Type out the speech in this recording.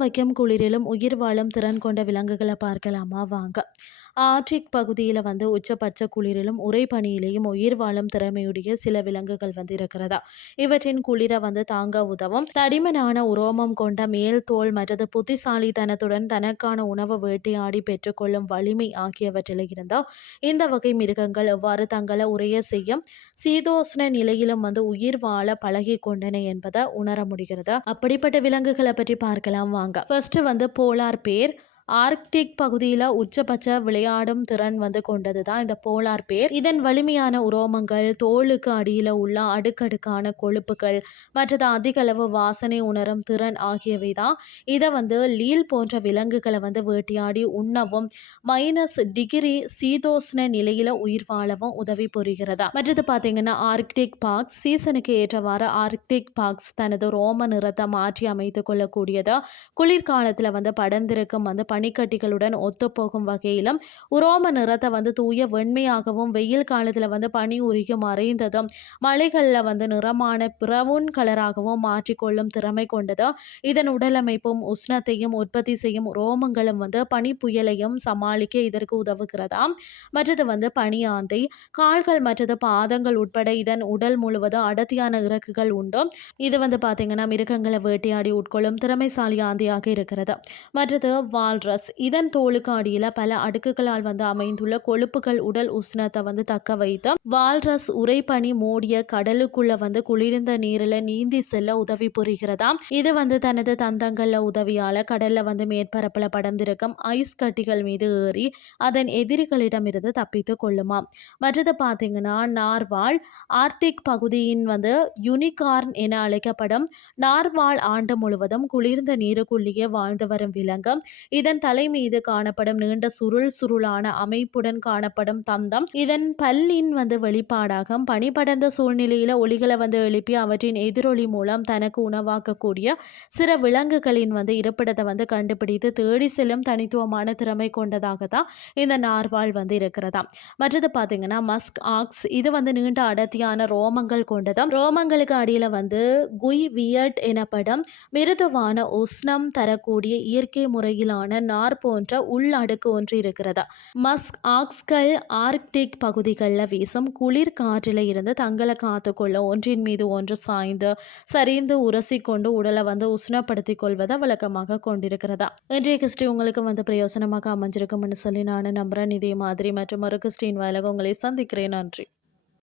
வைக்கும் குளிரிலும் உயிர் வாழும் திறன் கொண்ட விலங்குகளை பார்க்கலாமா? வாங்க. ஆர்டிக் பகுதியில் வந்து உச்சபட்ச குளிரிலும் உறைபனியிலேயும் உயிர் வாழும் திறமையுடைய சில விலங்குகள் வந்து இருக்கிறதா? இவற்றின் குளிரை வந்து தாங்க உதவும். தடிமனான உரோமம் கொண்ட மேல் தோல் மற்றது புத்திசாலித்தனத்துடன் தனக்கான உணவு வேட்டையாடி பெற்றுக்கொள்ளும் வலிமை ஆகியவற்றில் இருந்தால் இந்த வகை மிருகங்கள் எவ்வாறு தங்களை உரைய செய்யும்? சீதோஷ்ண நிலையிலும் வந்து உயிர் வாழ பழகி கொண்டன என்பதை உணர முடிகிறது? அப்படிப்பட்ட விலங்குகளை பற்றி பார்க்கலாம் வாங்க. ஃபர்ஸ்ட் வந்து போலார் பேர். ஆர்க்டிக் பகுதியில் உச்சபட்ச விளையாடும் திறன் வந்து கொண்டது தான் இந்த போலார் பேர். இதன் வலிமையான உரோமங்கள் தோலுக்கு அடியில் உள்ள அடுக்கடுக்கான கொழுப்புகள் மற்றது அதிக அளவு வாசனை உணரும் திறன் ஆகியவை தான் இதை வந்து லீல் போன்ற விலங்குகளை வந்து வேட்டையாடி உண்ணவும் மைனஸ் டிகிரி சீதோஷ்ண நிலையில் உயிர் வாழவும் உதவி புரிகிறதா? மற்றது பார்த்தீங்கன்னா ஆர்க்டிக் பார்க்ஸ் சீசனுக்கு ஏற்றவாறு ஆர்க்டிக் பார்க்ஸ் தனது ரோம நிறத்தை மாற்றி அமைத்து கொள்ளக்கூடியது? குளிர்காலத்தில் வந்து படர்ந்திருக்கும் வந்து பனிக்கட்டிகளுடன் ஒத்துப்போகும் வகையிலும் உரோம நிறத்தை வந்து தூய வெண்மையாகவும் வெயில் காலத்தில் வந்து பனி உருகி மறைந்ததும் மலைகளில் வந்து நிறமான பிரவுன் கலராகவும் மாற்றிக்கொள்ளும் திறமை கொண்டது இதன் உடலமைப்பும் உஷ்ணத்தையும் உற்பத்தி செய்யும் ரோமங்களும் வந்து பனி புயலையும் சமாளிக்க இதற்கு உதவுகிறதாம் மற்றது வந்து பனியாந்தை கால்கள் மற்றது பாதங்கள் உட்பட இதன் உடல் முழுவதும் அடர்த்தியான இறக்குகள் உண்டு இது வந்து பார்த்தீங்கன்னா மிருகங்களை வேட்டையாடி உட்கொள்ளும் திறமைசாலி ஆந்தையாக இருக்கிறது. மற்றது வால்ரஸ் ட்ரெஸ் இதன் தோலுக்கு அடியில் பல அடுக்குகளால் வந்து அமைந்துள்ள கொழுப்புகள் உடல் உஷ்ணத்தை வந்து தக்க வைத்து வால்ரஸ் உரைப்பனி மூடிய கடலுக்குள்ள வந்து குளிர்ந்த நீரில் நீந்தி செல்ல உதவி புரிகிறதாம் இது வந்து தனது தந்தங்கள்ல உதவியால கடல்ல வந்து மேற்பரப்புல படர்ந்திருக்கும் ஐஸ் கட்டிகள் மீது ஏறி அதன் எதிரிகளிடமிருந்து தப்பித்து கொள்ளுமாம் மற்றது பார்த்தீங்கன்னா நார்வால் ஆர்டிக் பகுதியின் வந்து யூனிகார்ன் என அழைக்கப்படும் நார்வால் ஆண்டு முழுவதும் குளிர்ந்த நீருக்குள்ளேயே வாழ்ந்து வரும் விலங்கம் இதன் தலை மீது காணப்படும். நீண்ட சுருள் சுருளான அமைப்புடன் காணப்படும் தந்தம். இதன் பல்லின் வந்து வெளிப்பாடாகும். பனிபடர்ந்த சூழ்நிலையில ஒளிகளை வந்து எழுப்பி அவற்றின் எதிரொலி மூலம் தனக்கு உணவாக்கக்கூடிய சில விலங்குகளின் வந்து இருப்பிடத்தை வந்து கண்டுபிடித்து தேடி செல்லும் தனித்துவமான திறமை கொண்டதாக தான் இந்த நார்வால் வந்து இருக்கிறதா மற்றது பார்த்தீங்கன்னா மஸ்க் ஆக்ஸ் இது வந்து நீண்ட அடர்த்தியான ரோமங்கள் கொண்டதாம். ரோமங்களுக்கு அடியில் வந்து குய் வியட் எனப்படும் மிருதுவான உஷ்ணம் தரக்கூடிய இயற்கை முறையிலான நார் போன்ற உள்ளடுக்கு ஒன்று இருக்கிறதா? மஸ்க் ஆக்ஸ்கள் ஆர்க்டிக் பகுதிகளில் வீசும் குளிர் காற்றில் இருந்து தங்களை காத்துக்கொள்ள ஒன்றின் மீது ஒன்று சாய்ந்து சரிந்து உரசி கொண்டு உடலை வந்து உஷ்ணப்படுத்தி கொள்வதை வழக்கமாக கொண்டிருக்கிறதா? இன்றைய கிறிஸ்டி உங்களுக்கு வந்து பிரயோசனமாக அமைஞ்சிருக்கும்னு சொல்லி நான் நம்புகிறேன் இதே மாதிரி மற்றும் ஒரு கிறிஸ்டின் வாயிலாக உங்களை சந்திக்கிறேன். நன்றி.